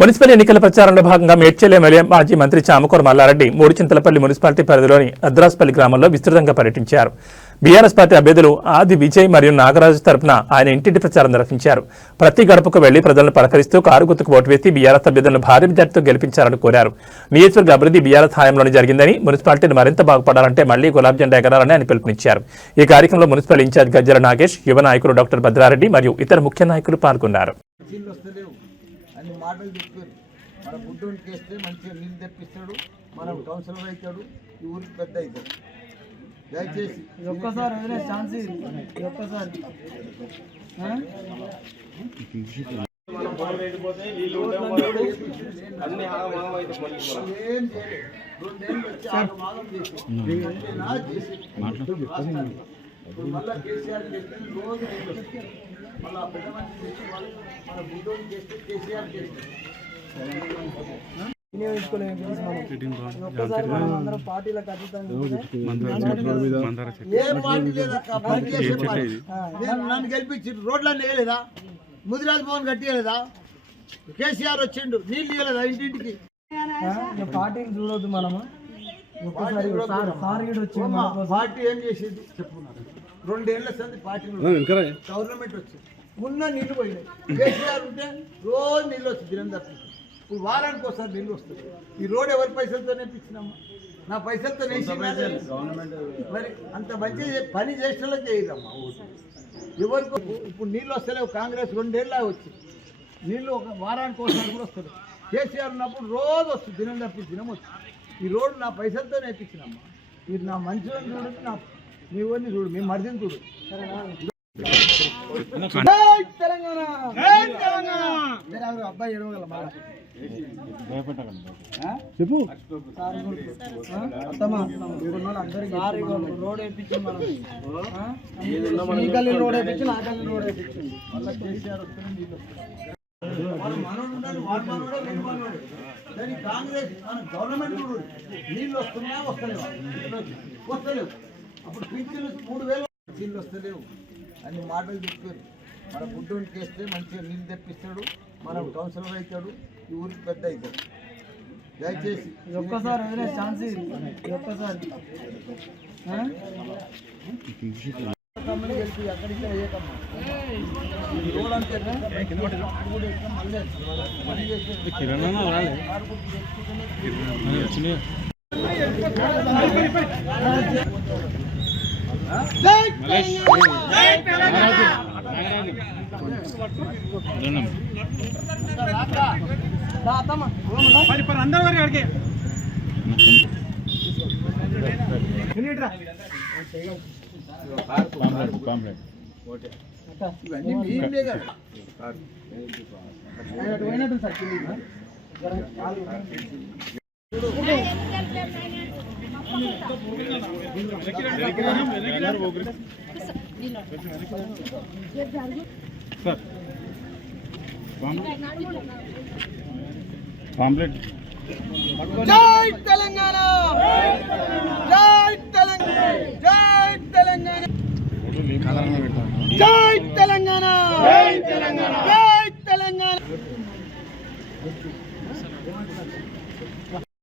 Municipal ఎన్నికల ప్రచారంలో భాగంగా మేడ్చల్ ఎమ్మెల్యే మాజీ మంత్రి చామకూర మల్లారెడ్డి మూడుచింతలపల్లి మున్సిపాలిటీ పరిధిలోని అద్రాస్పల్లి గ్రామంలో విస్తృతంగా పర్యటించారు. బీఆర్ఎస్ పార్టీ అభ్యర్థులు ఆది విజయ్ మరియు నాగరాజు తరపున ఆయన ఇంటింటి ప్రచారం నిర్వహించారు. ప్రతి గడపకు వెళ్లి ప్రజలను పలకరిస్తూ కారు గుర్తుకు ఓటు వేసి బీఆర్ఎస్ అభ్యర్థులను భారీ మెజార్టీతో గెలిపించాలని కోరారు. నియోజకవర్గ అభివృద్ధి బీఆర్ఎస్ హయాంలోనే జరిగిందని, మున్సిపాలిటీని మరింత బాగుపడాలంటే మళ్లీ గులాబ్ జెండా ఎగరాలని ఆయన పిలుపునిచ్చారు. ఈ కార్యక్రమంలో మున్సిపల్ ఇన్ఛార్జ్ గజ్జల నాగేష్, యువ నాయకులు డాక్టర్ భద్రారెడ్డి మరియు ఇతర ముఖ్య నాయకులు పాల్గొన్నారు. మాటలు చెప్పారు. మన బుడ్డోనికి వేస్తే మంచిగా నీళ్ళు తెప్పిస్తాడు, మనం కౌన్సిలర్ అవుతాడు, ఈ ఊరికి పెద్ద అవుతాడు. దయచేసి ఒక్కసారి ఏం చేయలేదు. 2 ఏళ్ళు వచ్చి ఆగమాగం చేసి మళ్ళీ కేసీఆర్ చేస్తే రోజు మళ్ళీ పెద్ద మనిషి చేసి మన బుడ్డోని చేస్తే కేసీఆర్ చేస్తే పార్టీలకు అతీతంగా ఏ పార్టీ లేదా నన్ను గెలిపించి రోడ్లన్నీ వేయలేదా, ముదిరాజ్ భవన్ కట్టియలేదా, కేసీఆర్ వచ్చిండు నీళ్ళు ఇవ్వలేదా ఇంటింటికి. పార్టీని చూడొద్దు మనము. పార్టీ ఏం చేసేది చెప్పుకున్నారు. 2 ఏళ్ల సంది పార్టీ గవర్నమెంట్ వచ్చింది, ఉన్న నీళ్లు పోయినాయి. కేసీఆర్ ఉంటే రోజు నీళ్ళు వస్తుంది, దినం తప్పింది. ఇప్పుడు వారానికి ఒకసారి నీళ్ళు వస్తుంది. ఈ రోడ్ ఎవరి పైసలతో నేర్పించినామా? నా పైసలతో నేసి మరి అంత మంచి పని చేసేలా చేయదమ్మా. ఎవరికి ఇప్పుడు నీళ్ళు వస్తలేవు. కాంగ్రెస్ 2 ఏళ్ళ వచ్చింది నీళ్ళు, ఒక వారానికి ఒకసారి కూడా వస్తుంది. కేసీఆర్ ఉన్నప్పుడు రోజు వస్తుంది, దినం తప్పించి దినం వస్తుంది. ఈ రోడ్డు నా పైసలతో నేర్పించినమ్మా. మీరు నా మంచిని చూడండి, నా మీ ఊరిని చూడు, మీ మరిదిని చూడు. అబ్బాయి ఎడవగల బాగా చెప్పు. రోడ్ వేయించి ఈ గల్లీ రోడ్ వేయించి నా గల్లీ రోడ్ వేయించండి. మళ్ళీ కేసీఆర్ వస్తుంది. కాంగ్రెస్ గవర్నమెంట్ నీళ్ళు వస్తున్నాయా వస్తలేవా? వస్తలేవు. అప్పుడు పింఛన్లు 3000 నీళ్ళు వస్తలేవు. అన్ని మాటలు చెప్పారు. మన బుడ్డోనికి వేస్తే మంచిగా నీళ్ళు తెప్పిస్తాడు, మనం కౌన్సిలర్ అవుతాడు, ఈ ఊరికి పెద్ద అవుతాడు. దయచేసి ఒక్కసారి గెలిపి అక్కడికి వేయకమ్మా. రోడ్ అంతే మళ్ళీ ఇవన్నీ మీరే కదా. పోయినట్టు సార్ పాంప్లెట్. జై తెలంగాణ, జై తెలంగాణ, జై తెలంగాణ, జై తెలంగాణ, జై తెలంగాణ, జై తెలంగాణ.